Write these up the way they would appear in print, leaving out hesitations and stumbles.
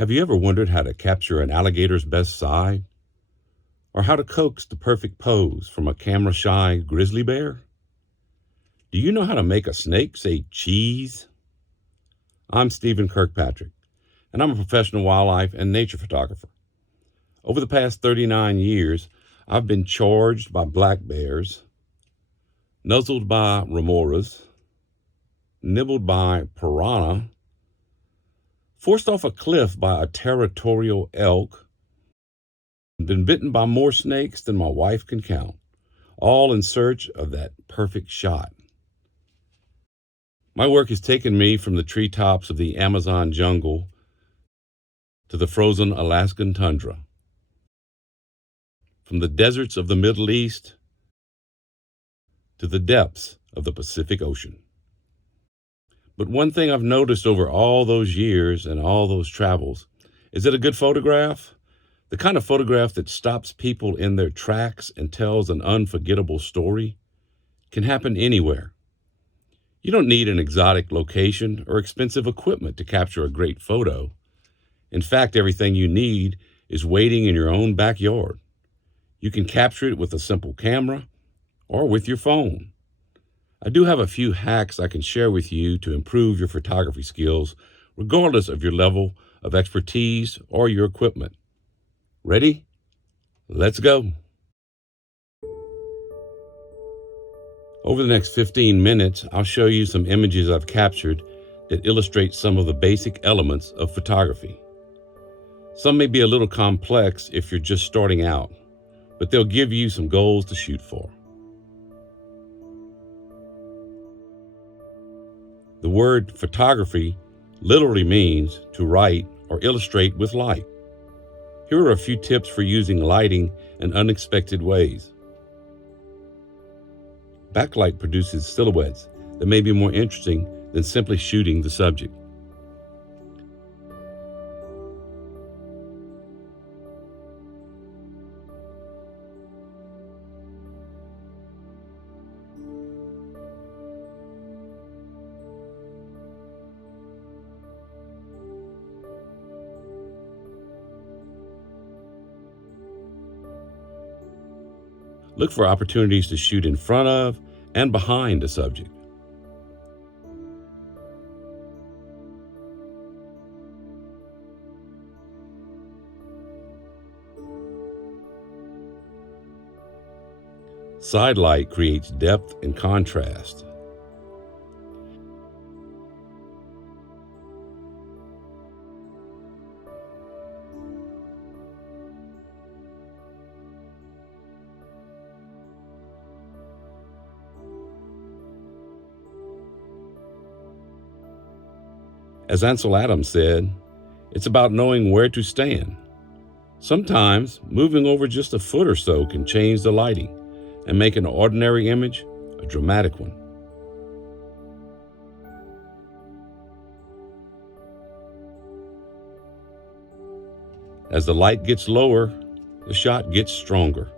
Have you ever wondered how to capture an alligator's best side? Or how to coax the perfect pose from a camera shy grizzly bear? Do you know how to make a snake say cheese? I'm Stephen Kirkpatrick, and I'm a professional wildlife and nature photographer. Over the past 39 years, I've been charged by black bears, nuzzled by remoras, nibbled by piranha, forced off a cliff by a territorial elk, and been bitten by more snakes than my wife can count, all in search of that perfect shot. My work has taken me from the treetops of the Amazon jungle to the frozen Alaskan tundra, from the deserts of the Middle East to the depths of the Pacific Ocean. But one thing I've noticed over all those years and all those travels is that a good photograph, the kind of photograph that stops people in their tracks and tells an unforgettable story, can happen anywhere. You don't need an exotic location or expensive equipment to capture a great photo. In fact, everything you need is waiting in your own backyard. You can capture it with a simple camera or with your phone. I do have a few hacks I can share with you to improve your photography skills, regardless of your level of expertise or your equipment. Ready? Let's go. Over the next 15 minutes, I'll show you some images I've captured that illustrate some of the basic elements of photography. Some may be a little complex if you're just starting out, but they'll give you some goals to shoot for. The word photography literally means to write or illustrate with light. Here are a few tips for using lighting in unexpected ways. Backlight produces silhouettes that may be more interesting than simply shooting the subject. Look for opportunities to shoot in front of and behind the subject. Side light creates depth and contrast. As Ansel Adams said, it's about knowing where to stand. Sometimes moving over just a foot or so can change the lighting and make an ordinary image a dramatic one. As the light gets lower, the shot gets stronger.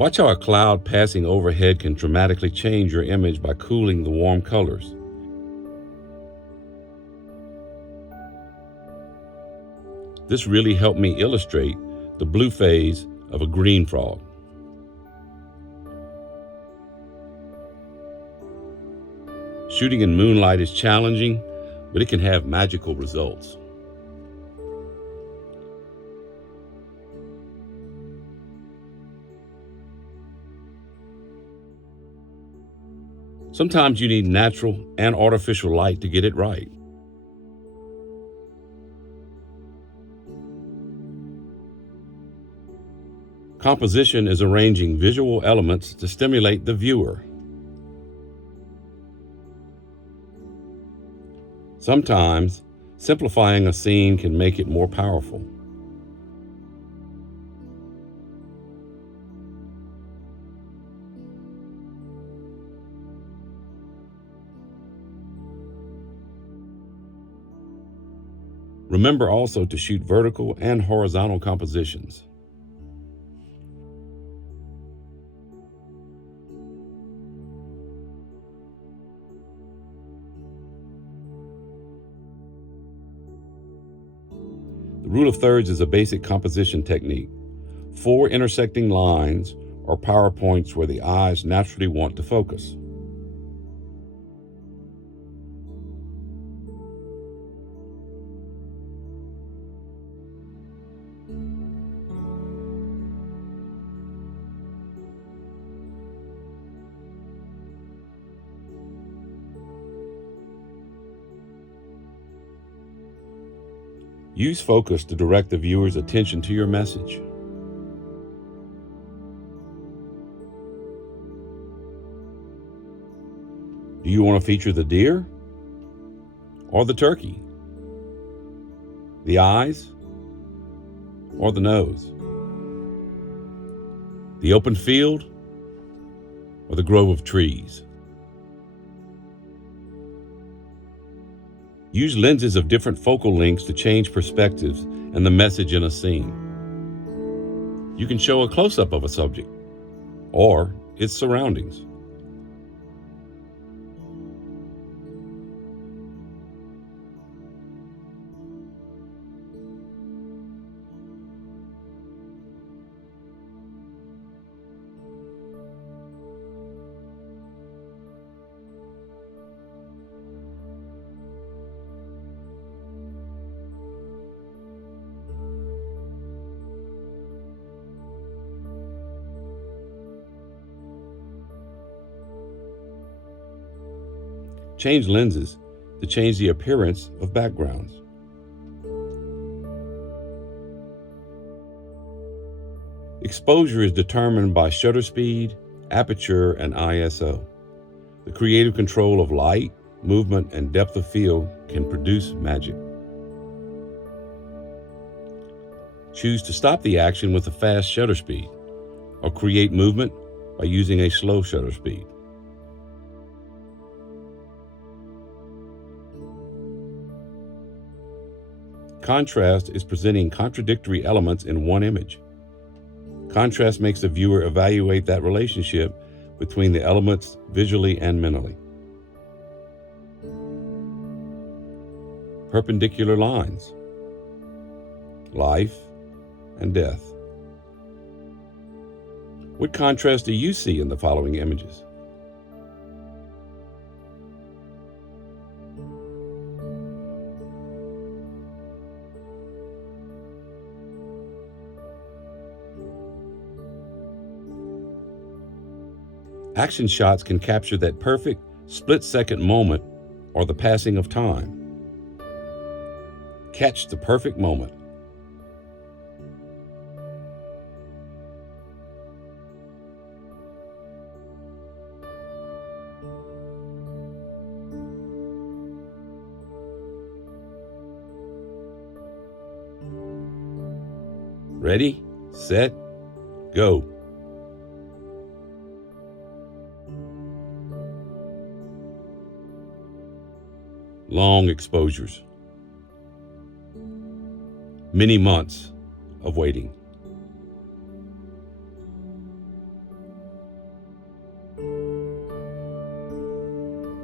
Watch how a cloud passing overhead can dramatically change your image by cooling the warm colors. This really helped me illustrate the blue phase of a green frog. Shooting in moonlight is challenging, but it can have magical results. Sometimes you need natural and artificial light to get it right. Composition is arranging visual elements to stimulate the viewer. Sometimes, simplifying a scene can make it more powerful. Remember also to shoot vertical and horizontal compositions. The rule of thirds is a basic composition technique. 4 intersecting lines or power points where the eyes naturally want to focus. Use focus to direct the viewer's attention to your message. Do you want to feature the deer or the turkey? The eyes or the nose? The open field or the grove of trees? Use lenses of different focal lengths to change perspectives and the message in a scene. You can show a close-up of a subject or its surroundings. Change lenses to change the appearance of backgrounds. Exposure is determined by shutter speed, aperture, and ISO. The creative control of light, movement, and depth of field can produce magic. Choose to stop the action with a fast shutter speed, or create movement by using a slow shutter speed. Contrast is presenting contradictory elements in one image. Contrast makes the viewer evaluate that relationship between the elements visually and mentally. Perpendicular lines, life and death. What contrast do you see in the following images? Action shots can capture that perfect split-second moment or the passing of time. Catch the perfect moment. Ready, set, go. Long exposures. Many months of waiting.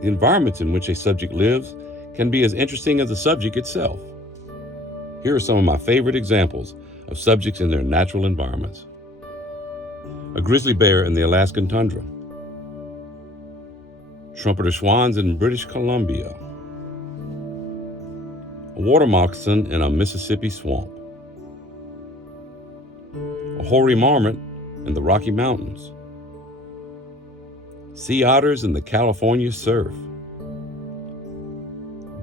The environments in which a subject lives can be as interesting as the subject itself. Here are some of my favorite examples of subjects in their natural environments. A grizzly bear in the Alaskan tundra. Trumpeter swans in British Columbia. A water moccasin in a Mississippi swamp. A hoary marmot in the Rocky Mountains. Sea otters in the California surf.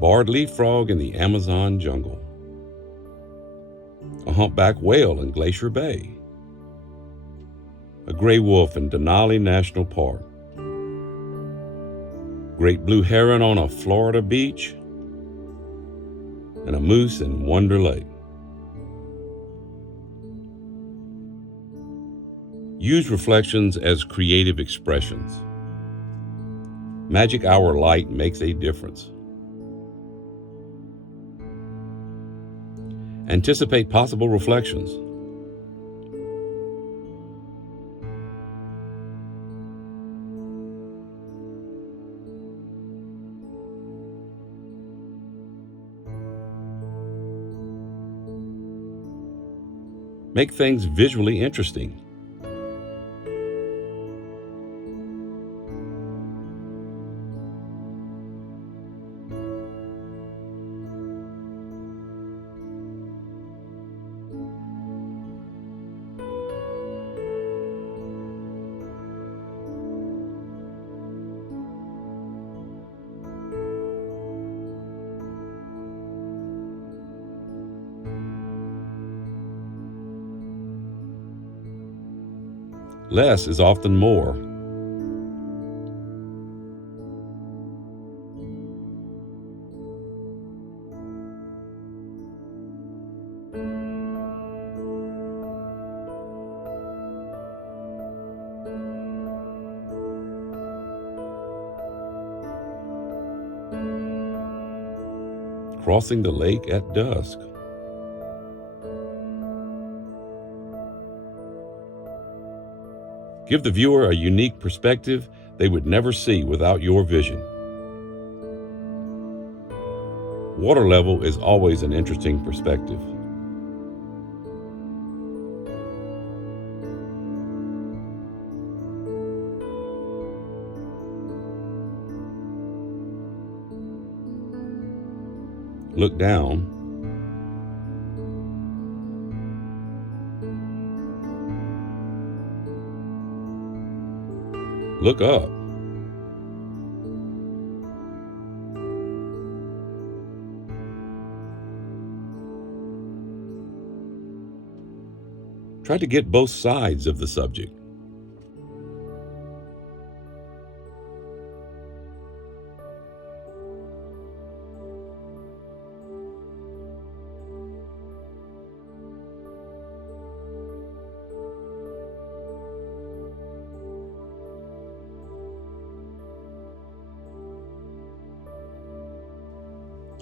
Barred leaf frog in the Amazon jungle. A humpback whale in Glacier Bay. A gray wolf in Denali National Park. Great blue heron on a Florida beach. And a moose in Wonder Lake. Use reflections as creative expressions. Magic hour light makes a difference. Anticipate possible reflections. Make things visually interesting. Less is often more. Crossing the lake at dusk. Give the viewer a unique perspective they would never see without your vision. Water level is always an interesting perspective. Look down. Look up. Try to get both sides of the subject.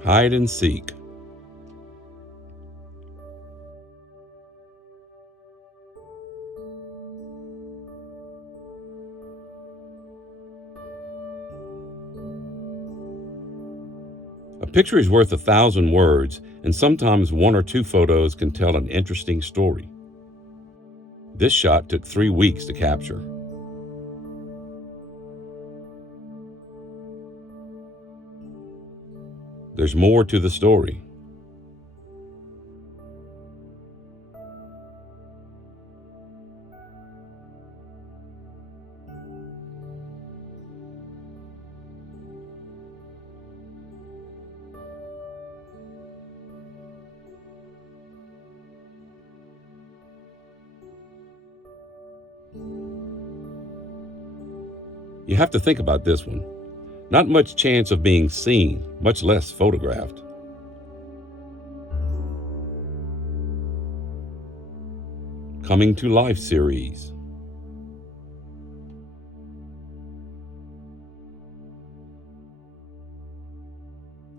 Hide and seek. A picture is worth 1,000 words, and sometimes one or two photos can tell an interesting story. This shot took 3 weeks to capture. There's more to the story. You have to think about this one. Not much chance of being seen, much less photographed. Coming to Life series.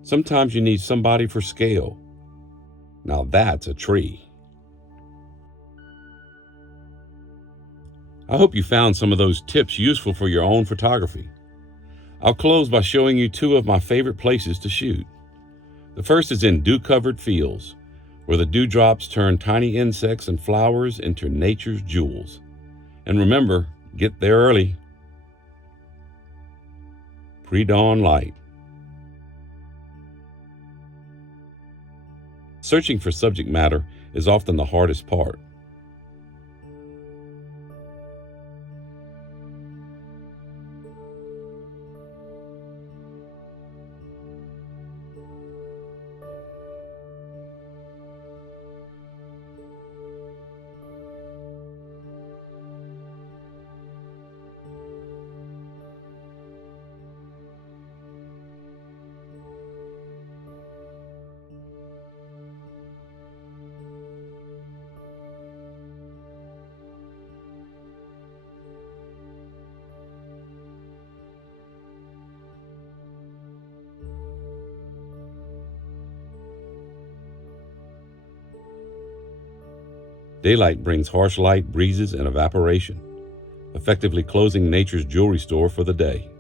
Sometimes you need somebody for scale. Now that's a tree. I hope you found some of those tips useful for your own photography. I'll close by showing you 2 of my favorite places to shoot. The first is in dew-covered fields, where the dewdrops turn tiny insects and flowers into nature's jewels. And remember, get there early. Pre-dawn light. Searching for subject matter is often the hardest part. Daylight brings harsh light, breezes, and evaporation, effectively closing nature's jewelry store for the day.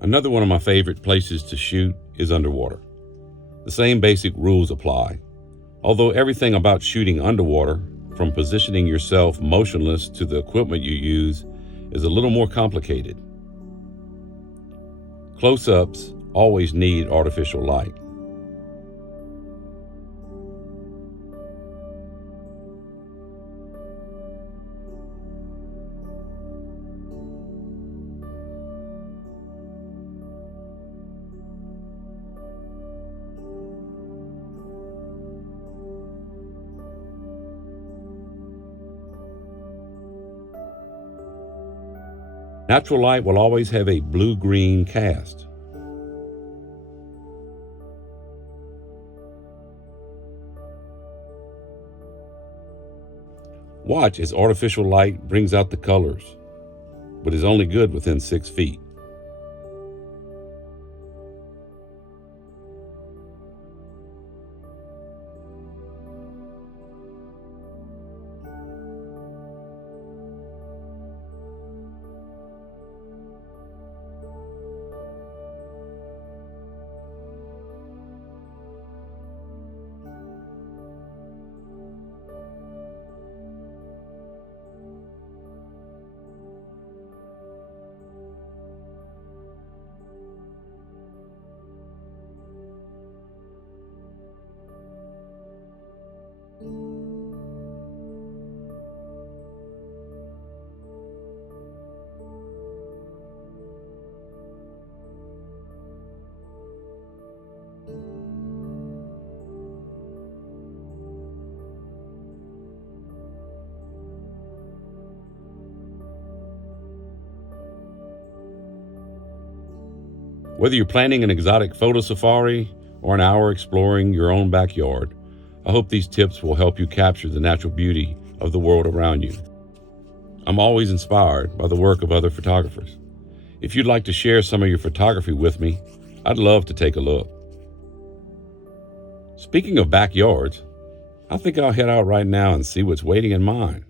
Another one of my favorite places to shoot is underwater. The same basic rules apply, although everything about shooting underwater, from positioning yourself motionless to the equipment you use, is a little more complicated. Close-ups always need artificial light. Natural light will always have a blue-green cast. Watch as artificial light brings out the colors, but is only good within 6 feet. Whether you're planning an exotic photo safari or an hour exploring your own backyard, I hope these tips will help you capture the natural beauty of the world around you. I'm always inspired by the work of other photographers. If you'd like to share some of your photography with me, I'd love to take a look. Speaking of backyards, I think I'll head out right now and see what's waiting in mine.